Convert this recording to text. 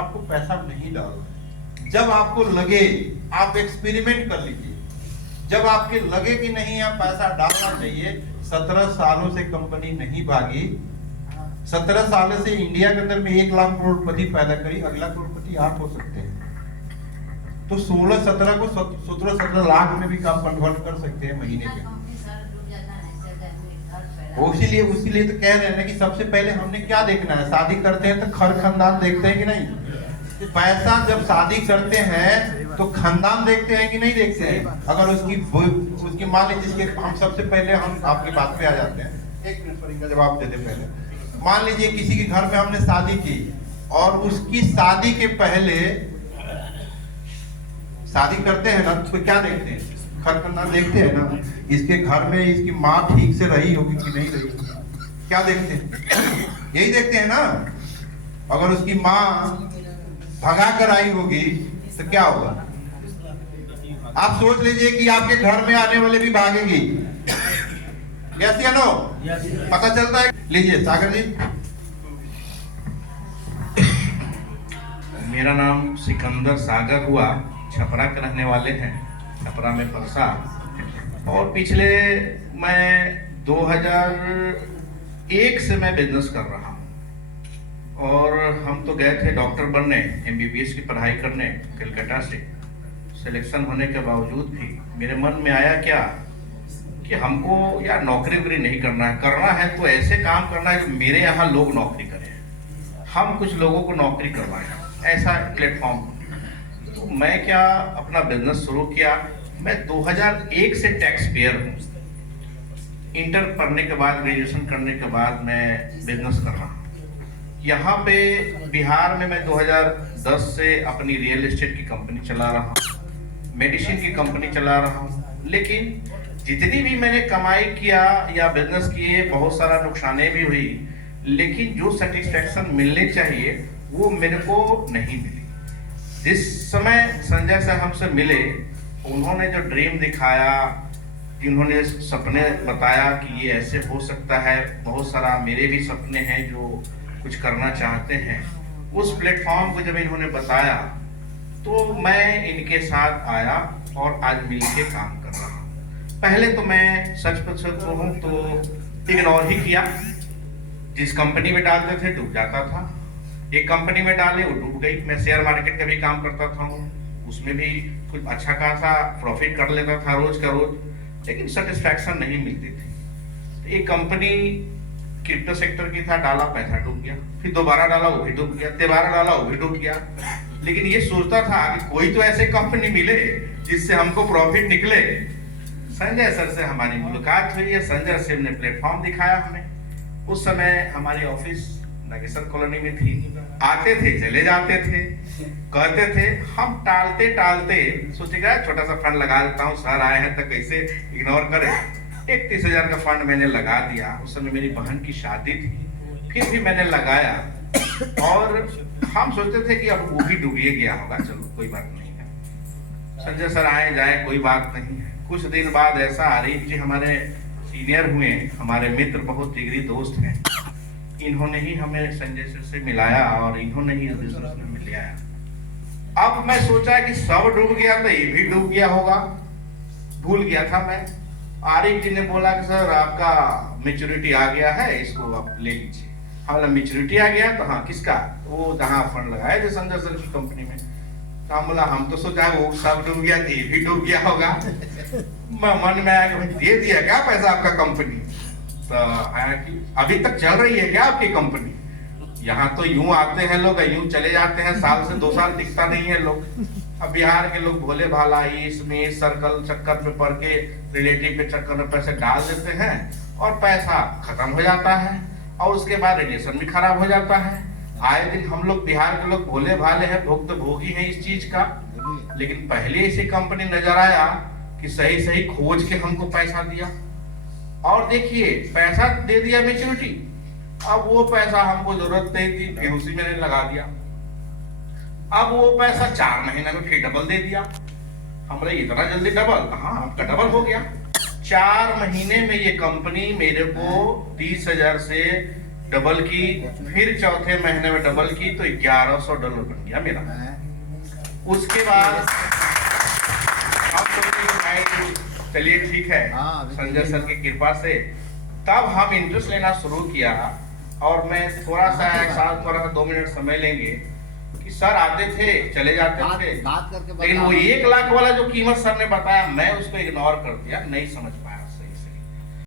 आपको पैसा नहीं डालना है। जब आपको लगे, आप एक्सपेरिमेंट कर लीजिए, जब आपके लगे कि नहीं यहाँ पैसा डालना चाहिए। 17 सालों से कंपनी नहीं भागी, 17 साल से इंडिया के अंदर में 1 लाख करोड़पति पैदा करी, अगला करोड़पति आप हो सकते हैं। तो 16-17 को 17 लाख में भी काम कन्वर्ट कर सकते हैं महीने के। उसीलिए तो कह रहे हैं ना कि सबसे पहले हमने क्या देखना है, शादी करते हैं तो खर खानदान देखते हैं कि नहीं। पैसा जब शादी करते हैं तो खानदान देखते हैं कि नहीं देखते हैं। अगर उसकी मान लीजिए, हम सबसे पहले हम आपकी बात पे आ जाते हैं, 1 मिनट पर इनका जवाब दे दे पहले। मान लीजिए किसी के घर में हमने शादी की और उसकी शादी के पहले शादी करते हैं ना तो क्या देखते हैं, खर खानदान देखते हैं ना। इसके घर में इसकी माँ ठीक से रही होगी कि नहीं रही, क्या देखते हैं, यही देखते हैं ना। अगर उसकी माँ भगा कर आई होगी तो क्या होगा, आप सोच लीजिए कि आपके घर में आने वाले भी भागेंगी। यस या नो? पता चलता है। लीजिए सागर जी। मेरा नाम सिकंदर सागर हुआ, छपरा के रहने वाले हैं, छपरा में परसा। और पिछले मैं 2001 से मैं बिजनेस कर रहा हूँ। और हम तो गए थे डॉक्टर बनने, MBBS की पढ़ाई करने कलकत्ता से। सिलेक्शन होने के बावजूद भी मेरे मन में आया क्या कि हमको यार नौकरी वोकरी नहीं करना है तो ऐसे काम करना है जो मेरे यहाँ लोग नौकरी करें, हम कुछ लोगों को नौकरी करवाएं, ऐसा प्लेटफॉर्म। तो मैं क्या अपना बिजनेस शुरू किया। मैं 2001 से टैक्स पेयर हूँ। इंटर पढ़ने के बाद, ग्रेजुएशन करने के बाद मैं बिजनेस कर रहा हूँ। यहाँ पे बिहार में मैं 2010 से अपनी रियल एस्टेट की कंपनी चला रहा हूँ, मेडिसिन की कंपनी चला रहा हूँ। लेकिन जितनी भी मैंने कमाई किया या बिजनेस किए, बहुत सारा नुकसानें भी हुई, लेकिन जो सेटिस्फैक्शन मिलनी चाहिए वो मेरे को नहीं मिली। जिस समय संजय सर हमसे मिले, उन्होंने जो ड्रीम दिखाया, जिन्होंने सपने बताया कि ये ऐसे हो सकता है, बहुत सारा मेरे भी सपने हैं जो कुछ करना चाहते हैं, उस प्लेटफॉर्म को जब इन्होंने बताया तो मैं इनके साथ आया और आज मिलके काम कर रहा हूँ। पहले तो मैं सच कहूँ तो इग्नोर ही किया। जिस कंपनी में डालते थे डूब जाता था, एक कंपनी में डाले वो डूब गई। मैं शेयर मार्केट का भी काम करता था, उसमें भी कुछ अच्छा खासा प्रॉफिट कर लेता था रोज का रोज, लेकिन सेटिस्फैक्शन नहीं मिलती थी। एक कंपनी क्रिप्टो सेक्टर की था, डाला पैसा डूब गया, फिर दोबारा डाला वो भी डूब गया, दोबारा डाला वो भी डूब गया। लेकिन ये सोचता था कि कोई तो ऐसे कंपनी मिले जिससे हमको प्रॉफिट निकले। संजय सर से हमारी मुलाकात हुई है, संजय सर ने प्लेटफॉर्म दिखाया हमें। उस समय हमारी ऑफिस नागेश्वर कॉलोनी में थी, आते थे चले जाते थे, कहते थे। हम टालते टालते सोचेगा छोटा सा फंड लगा देता हूँ, सर आए हैं तो कैसे इग्नोर करें। 31,000 का फंड मैंने लगा दिया। उस समय मेरी बहन की शादी थी, फिर भी मैंने लगाया। और हम सोचते थे कि अब वो भी डूबिए गया होगा, चलो कोई बात नहीं है, संजय सर आए जाए कोई बात नहीं है। कुछ दिन बाद ऐसा, आरिफ जी हमारे सीनियर हुए, हमारे मित्र, बहुत जिगरी दोस्त हैं, इन्होंने ही हमें संजय सर से मिलाया और इन्होंने ही बिजनेस में मिलाया। अब मैं सोचा कि सब डूब गया तो ये भी डूब गया होगा, भूल गया था मैं। आरिफ जी ने बोला कि सर आपका मैच्योरिटी आ गया है, इसको आप ले लीजिए। हाँ, मैच्योरिटी आ गया तो हाँ किसका, वो जहाँ फंड लगाए थे संजय सर की कंपनी में। तो हम बोला हम तो सोचा वो सब डूब गया, ये भी डूब गया होगा। मन में आया कि दे दिया क्या पैसा आपका कंपनी? तो आया कि अभी तक चल रही है क्या आपकी कंपनी? यहाँ तो यूं आते हैं लोग, यूं चले जाते हैं, साल से 2 साल टिकता नहीं है लोग। अब बिहार के लोग भोले भाला इसमें सर्कल चक्कर में पड़ के, रिलेटिव के चक्कर में पैसे डाल देते हैं और पैसा खत्म हो जाता है और उसके बाद रिलेशन भी खराब हो जाता है। आए दिन हम लोग बिहार के लोग भोले भाले हैं, भुक्तभोगी हैं इस चीज का। लेकिन पहले ऐसी कंपनी नजर आया कि सही सही खोज के हमको पैसा दिया और देखिए पैसा दे दिया मैच्योरिटी। अब वो पैसा हमको जरूरत नहीं थी, फिर उसी में लगा दिया। अब वो पैसा 4 महीने में फिर डबल दे दिया। हमने इतना जल्दी डबल? हाँ, आपका डबल हो गया। 4 महीने में ये कंपनी मेरे को 30,000 से डबल की, फिर चौथे महीने में डबल की तो $1100 बन गया मेरा। उसके बाद हम सोचे चलिए ठीक है, संजय सर की कृपा से तब हम इंटरेस्ट लेना शुरू किया। और मैं थोड़ा सा 2 मिनट समय लेंगे कि सर आते थे चले जाते थे, लेकिन वो 1 लाख वाला जो कीमत सर ने बताया मैं उसको इग्नोर कर दिया, नहीं समझ पाया।